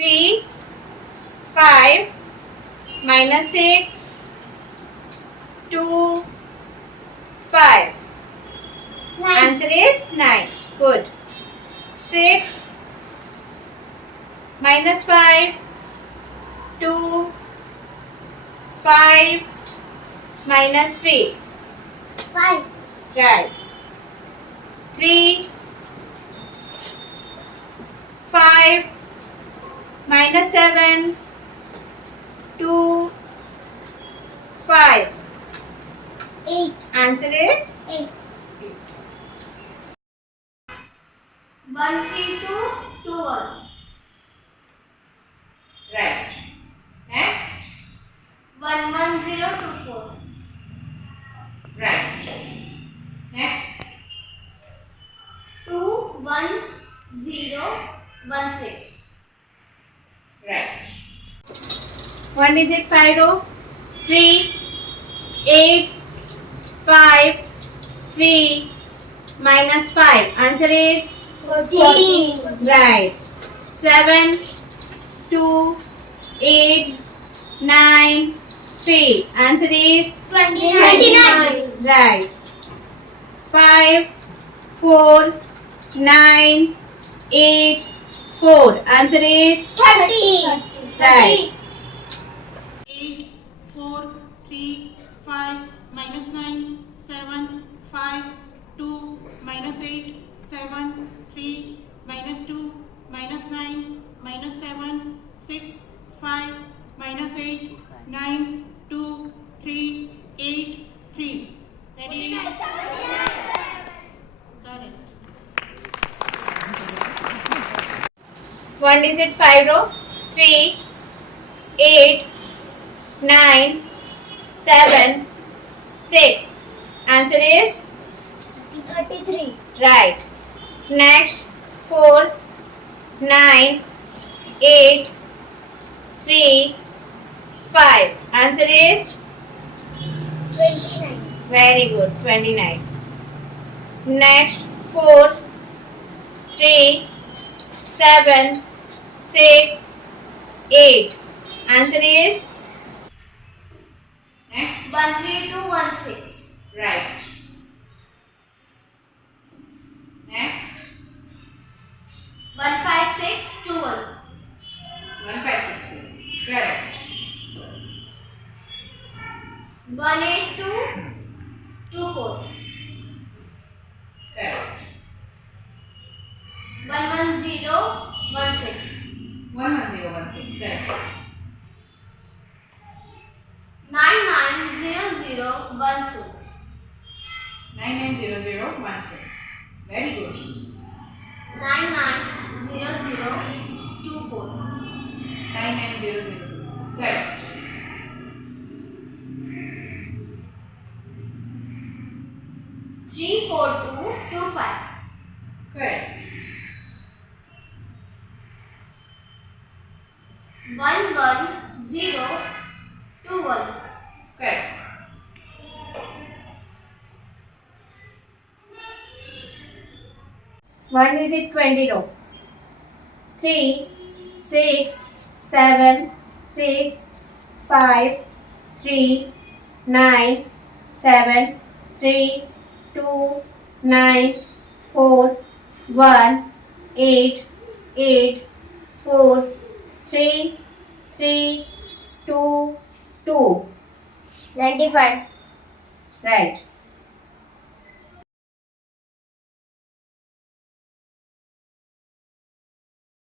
3, 5, minus 6, 2, 5. Answer is 9. Good. 6, minus 5, 2, 5, minus 3. 5. Right. 3, 5, minus 7, 2, 5. 8. Answer is 8. 8. 1, 3, 2, 2, 1. Right. Next. 1, 1, 0, 2, 4. Right. Next. 2, 1, 0, 1, 6. Right. One digit 5 row. 3, 8, 5, 3, minus 5. Answer is 14. right. 7, 2, 8, 9, 3. Answer is 29. right. 5, 4, 9, 8, 4. Answer is 30. right. 8, 4, 3, 5, minus 9, 7, 5, 2, minus 8, 7, 3, minus 2, minus 9, minus 7, 6, 5, minus 8, 9, 2, 3, 8, 3. Ready? Correct. One digit 5 row. 3, 8, 9, 7, 6. Answer is 33. right. Next 4, 9, 8, 3, 5. Answer is 29. very good. 29. Next 4, 3, 7, 6, 8. Answer is next 1, 3, 2, 1, 6. right. Next 1, 5, 6, 2, 1. 1, 5, 6, 2. Correct. 1, 8, 2, 2, 4. Correct. 1, 1, 0, 1, 6. 1, 1, 0, 1, 6. Correct. 9, 9, 0, 0, 1, 6. 9, 9, 0, 0, 1, 6. Very good. 9, 9, 0, 0, 2, 4. 9, 9, 0, 0, 2, 4. Correct. 3, 4, 2, 2, 5. Correct. 1, 1, 0, 2, 1. Correct. One digit 20 row. 3, 6, 7, 6, 5, 3, 9, 7, 3, 2, 9, 4, 1, 8, 8, 4, 3, 3, 2, 2. 95. Right.